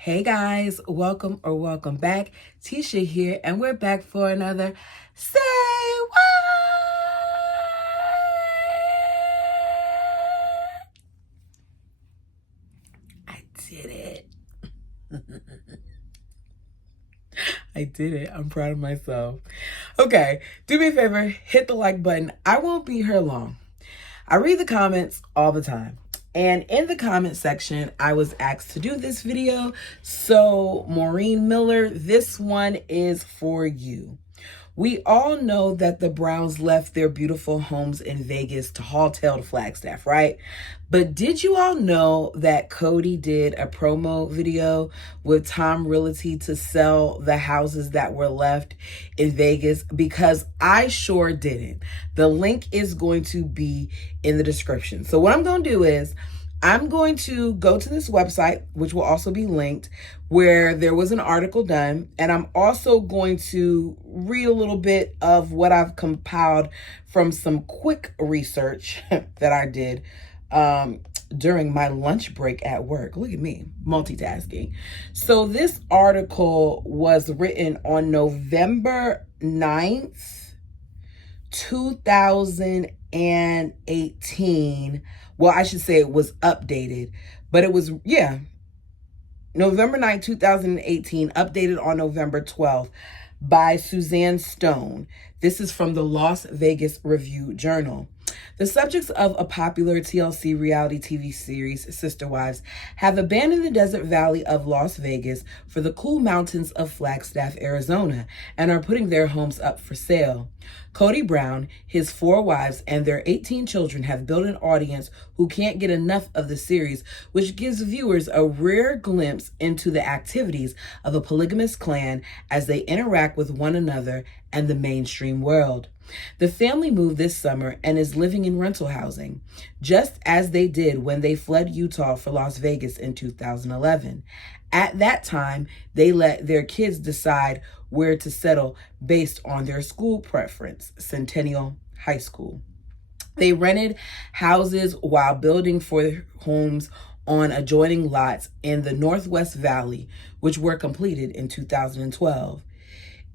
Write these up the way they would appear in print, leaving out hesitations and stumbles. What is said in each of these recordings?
Hey guys, welcome back. Tisha here, and we're back for another Say What? I did it. I did it. I'm proud of myself. Okay, do me a favor, hit the like button. I won't be here long. I read the comments all the time. And in the comment section, I was asked to do this video. So, Maureen Miller, this one is for you. We all know that the Browns left their beautiful homes in Vegas to haul-tail to Flagstaff, right? But did you all know that Cody did a promo video with Tom Realty to sell the houses that were left in Vegas? Because I sure didn't. The link is going to be in the description. So what I'm going to do is I'm going to go to this website, which will also be linked, where there was an article done. And I'm also going to read a little bit of what I've compiled from some quick research that I did during my lunch break at work. Look at me, multitasking. So this article was written on November 9th, 2018. Well, I should say it was updated, but it was, November 9th, 2018, updated on November 12th by Suzanne Stone. This is from the Las Vegas Review-Journal. The subjects of a popular TLC reality TV series, Sister Wives, have abandoned the desert valley of Las Vegas for the cool mountains of Flagstaff, Arizona, and are putting their homes up for sale. Cody Brown, his 4 wives, and their 18 children have built an audience who can't get enough of the series, which gives viewers a rare glimpse into the activities of a polygamous clan as they interact with one another and the mainstream world. The family moved this summer and is living in rental housing, just as they did when they fled Utah for Las Vegas in 2011. At that time, they let their kids decide where to settle based on their school preference, Centennial High School. They rented houses while building for homes on adjoining lots in the Northwest Valley, which were completed in 2012.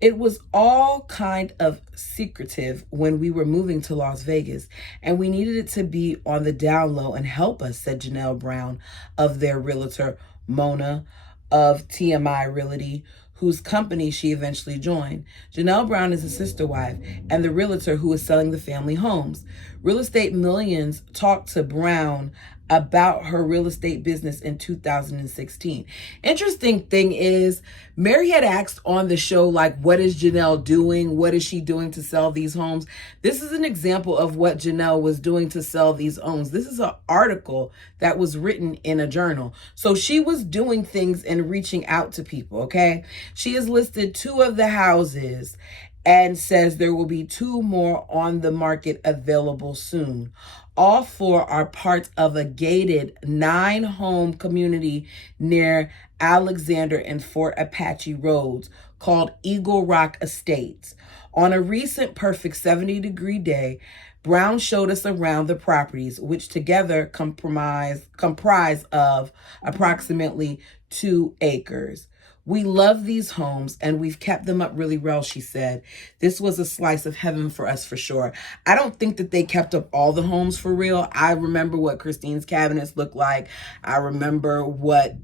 It was all kind of secretive when we were moving to Las Vegas, and we needed it to be on the down low and help us, said Janelle Brown of their realtor, Mona, of TMI Realty, whose company she eventually joined. Janelle Brown is a sister wife and the realtor who is selling the family homes. Real Estate Millions talked to Brown about her real estate business in 2016. Interesting thing is, Mary had asked on the show, like, what is Janelle doing? What is she doing to sell these homes? This is an example of what Janelle was doing to sell these homes. This is an article that was written in a journal. So she was doing things and reaching out to people, okay? She has listed 2 of the houses and says there will be 2 more on the market available soon. All 4 are parts of a gated 9-home community near Alexander and Fort Apache roads called Eagle Rock Estates. On a recent perfect 70-degree day, Brown showed us around the properties, which together comprise of approximately 2 acres. We love these homes and we've kept them up really well, she said. This was a slice of heaven for us for sure. I don't think that they kept up all the homes for real. I remember what Christine's cabinets looked like. I remember what,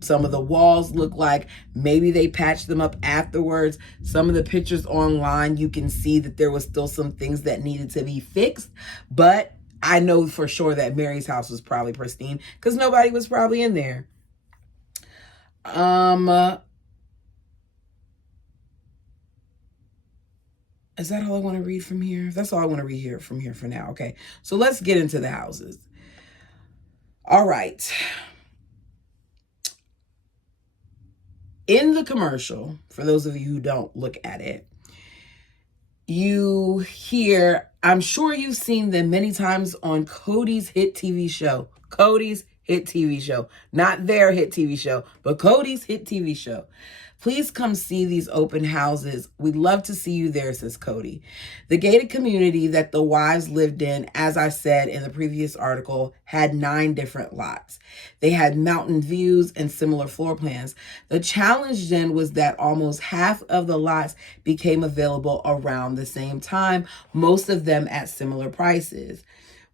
some of the walls look like. Maybe they patched them up afterwards. Some of the pictures online, you can see that there was still some things that needed to be fixed. But I know for sure that Mary's house was probably pristine because nobody was probably in there. Is that all I want to read from here? That's all I want to read here from here for now. Okay. So let's get into the houses. All right. In the commercial, for those of you who don't look at it, you hear, I'm sure you've seen them many times on Cody's hit TV show. Cody's hit TV show. Not their hit TV show, but Cody's hit TV show. Please come see these open houses. We'd love to see you there, says Cody. The gated community that the wives lived in, as I said in the previous article, had 9 different lots. They had mountain views and similar floor plans. The challenge then was that almost half of the lots became available around the same time, most of them at similar prices.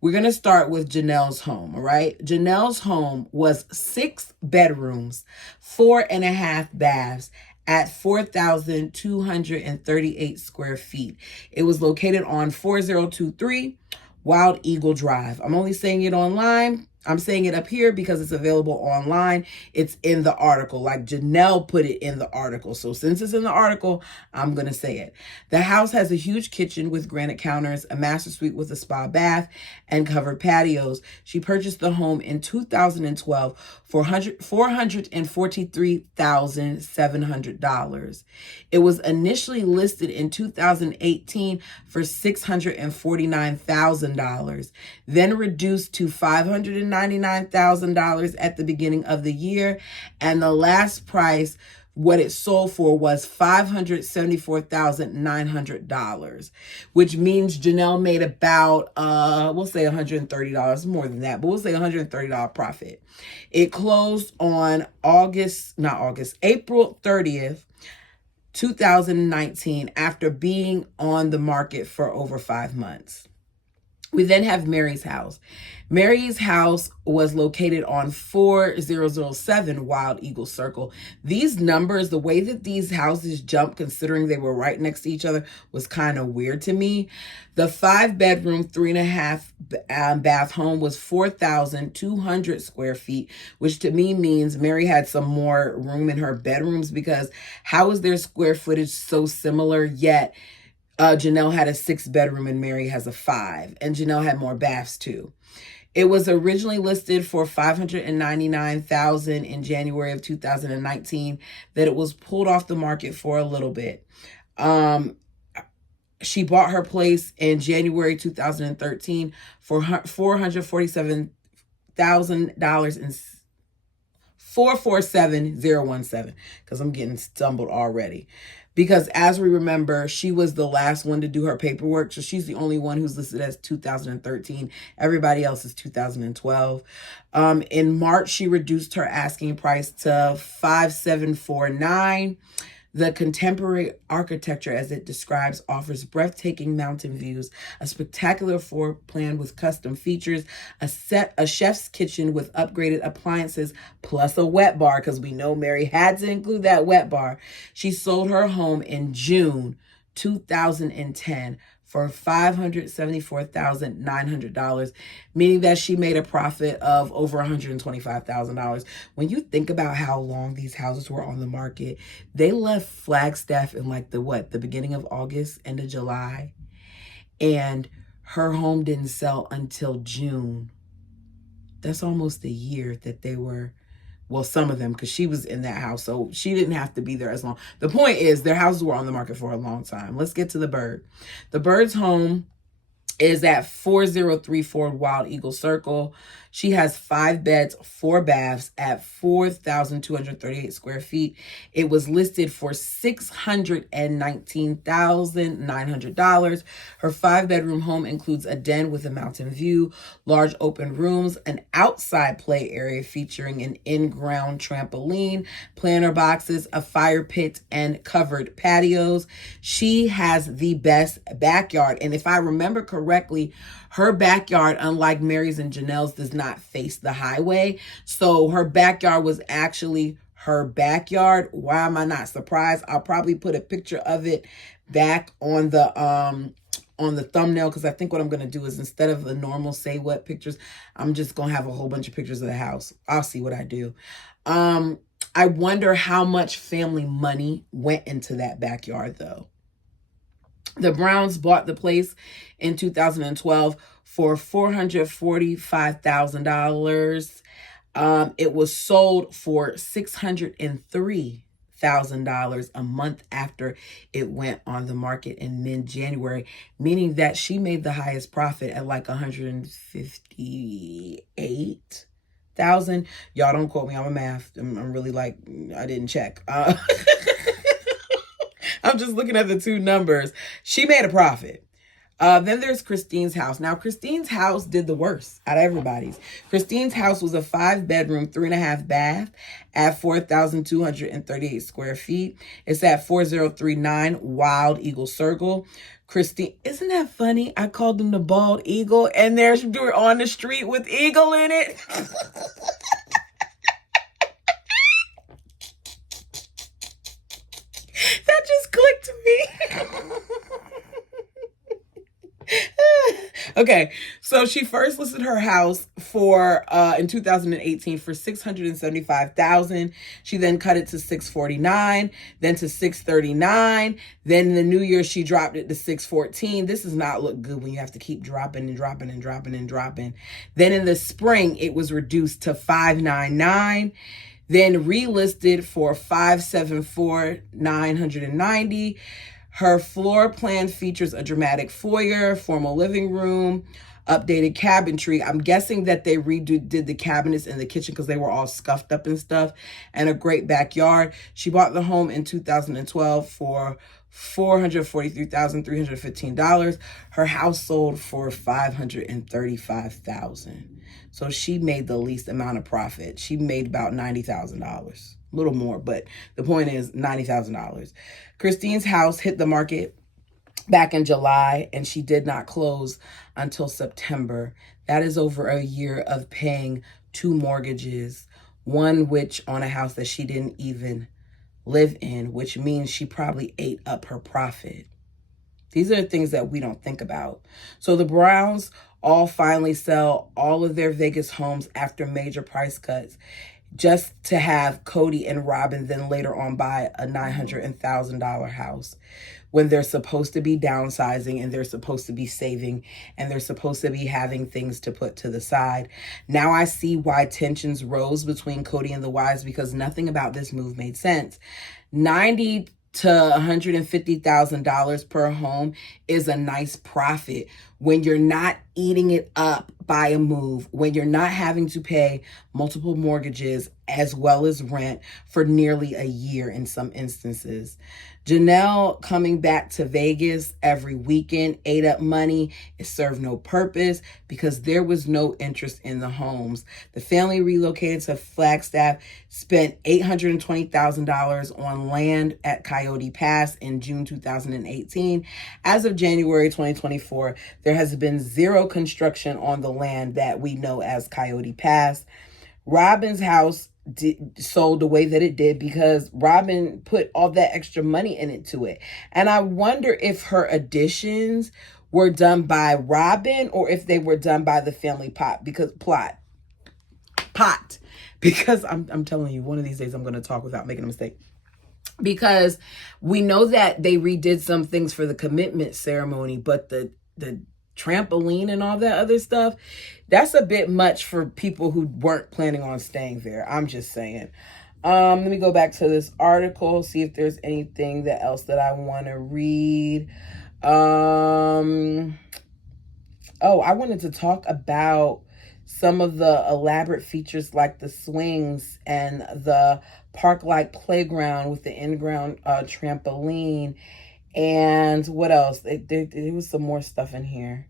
We're going to start with Janelle's home, all right? Janelle's home was 6 bedrooms, 4.5 baths at 4,238 square feet. It was located on 4023 Wild Eagle Drive. I'm only saying it online. I'm saying it up here because it's available online. It's in the article, like Janelle put it in the article. So since it's in the article, I'm going to say it. The house has a huge kitchen with granite counters, a master suite with a spa bath, and covered patios. She purchased the home in 2012 for $443,700. It was initially listed in 2018 for $649,000, then reduced to $599,000 at the beginning of the year, and the last price what it sold for was $574,900, which means Janelle made about, we'll say $130, more than that, but we'll say $130 profit. It closed on April 30th, 2019, after being on the market for over 5 months. We then have Mary's house. Mary's house was located on 4007 Wild Eagle Circle. These numbers, the way that these houses jumped, considering they were right next to each other, was kind of weird to me. The 5-bedroom, 3.5 bath home was 4,200 square feet, which to me means Mary had some more room in her bedrooms, because how is their square footage so similar yet Janelle had a 6-bedroom and Mary has a 5, and Janelle had more baths too. It was originally listed for $599,000 in January of 2019. That it was pulled off the market for a little bit. She bought her place in January 2013 for $447,000 and 447017, because I'm getting stumbled already. Because as we remember, she was the last one to do her paperwork. So she's the only one who's listed as 2013. Everybody else is 2012. In March, she reduced her asking price to $5,749. The contemporary architecture, as it describes, offers breathtaking mountain views, a spectacular floor plan with custom features, a chef's kitchen with upgraded appliances, plus a wet bar, because we know Mary had to include that wet bar. She sold her home in June 2010 for $574,900, meaning that she made a profit of over $125,000. When you think about how long these houses were on the market, they left Flagstaff in the beginning of August, end of July, and her home didn't sell until June. That's almost a year that they were, well, some of them, because she was in that house, so she didn't have to be there as long. The point is, their houses were on the market for a long time. Let's get to the Bird. The Bird's home is at 4034 Wild Eagle Circle. She has 5 beds, 4 baths at 4,238 square feet. It was listed for $619,900. Her 5-bedroom home includes a den with a mountain view, large open rooms, an outside play area featuring an in-ground trampoline, planter boxes, a fire pit, and covered patios. She has the best backyard. And if I remember correctly, her backyard, unlike Mary's and Janelle's, does not face the highway. So her backyard was actually her backyard. Why am I not surprised? I'll probably put a picture of it back on the thumbnail, because I think what I'm going to do is, instead of the normal say what pictures, I'm just going to have a whole bunch of pictures of the house. I'll see what I do. I wonder how much family money went into that backyard though. The Browns bought the place in 2012 for $445,000. It was sold for $603,000 a month after it went on the market in mid-January, meaning that she made the highest profit at like 158 thousand. Y'all don't quote me on my math. I'm really like, I didn't check. I'm just looking at the two numbers. She made a profit. Then there's Christine's house. Now, Christine's house did the worst out of everybody's. Christine's house was a 5-bedroom, 3.5 bath at 4,238 square feet. It's at 4039 Wild Eagle Circle. Christine, isn't that funny? I called them the Bald Eagle, and they're on the street with eagle in it. That just clicked to me. Okay, so she first listed her house for in 2018 for $675,000. She then cut it to $649,000, then to $639,000. Then in the new year she dropped it to $614,000. This does not look good when you have to keep dropping and dropping and dropping and dropping. Then in the spring it was reduced to $599,000. Then relisted for $574,990. Her floor plan features a dramatic foyer, formal living room, updated cabinetry. I'm guessing that they did the cabinets in the kitchen because they were all scuffed up and stuff, and a great backyard. She bought the home in 2012 for $443,315. Her house sold for $535,000. So she made the least amount of profit. She made about $90,000. A little more, but the point is $90,000. Christine's house hit the market back in July, and she did not close until September. That is over a year of paying 2 mortgages, one which on a house that she didn't even live in, which means she probably ate up her profit. These are the things that we don't think about. So the Browns all finally sell all of their Vegas homes after major price cuts, just to have Cody and Robin then later on buy a $900,000 house when they're supposed to be downsizing and they're supposed to be saving and they're supposed to be having things to put to the side. Now I see why tensions rose between Cody and the wives, because nothing about this move made sense. $90,000 to $150,000 per home is a nice profit when you're not eating it up by a move, when you're not having to pay multiple mortgages as well as rent for nearly a year in some instances. Janelle coming back to Vegas every weekend ate up money. It served no purpose because there was no interest in the homes. The family relocated to Flagstaff, spent $820,000 on land at Coyote Pass in June 2018. As of January 2024, there has been zero construction on the land that we know as Coyote Pass. Robin's house sold the way that it did because Robin put all that extra money into it. And I wonder if her additions were done by Robin or if they were done by the family because I'm telling you, one of these days I'm going to talk without making a mistake. Because we know that they redid some things for the commitment ceremony, but the trampoline and all that other stuff, that's a bit much for people who weren't planning on staying there. I'm just saying. Let me go back to this article, see if there's anything else that I want to read. I wanted to talk about some of the elaborate features like the swings and the park-like playground with the in-ground trampoline. And what else? There was some more stuff in here.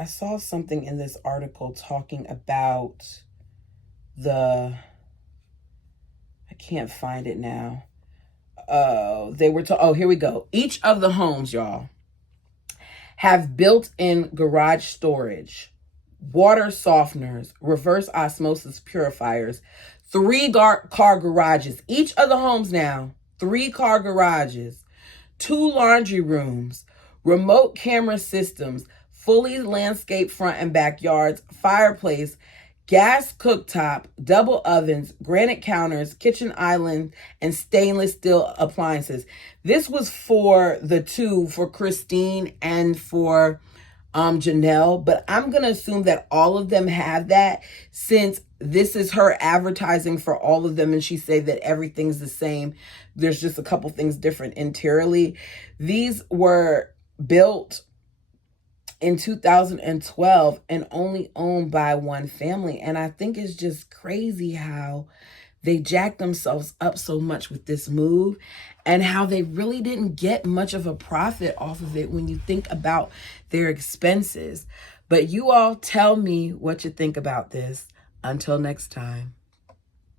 I saw something in this article talking about I can't find it now. Here we go. Each of the homes, y'all, have built-in garage storage, water softeners, reverse osmosis purifiers, 3-car garages. Each of the homes now, 3-car garages, 2 laundry rooms, remote camera systems, fully landscaped front and backyards, fireplace, gas cooktop, double ovens, granite counters, kitchen island, and stainless steel appliances. This was for Christine and for Janelle, but I'm going to assume that all of them have that since this is her advertising for all of them and she said that everything's the same. There's just a couple things different interiorly. These were built in 2012 and only owned by one family. And I think it's just crazy how they jacked themselves up so much with this move and how they really didn't get much of a profit off of it when you think about their expenses. But you all tell me what you think about this. Until next time.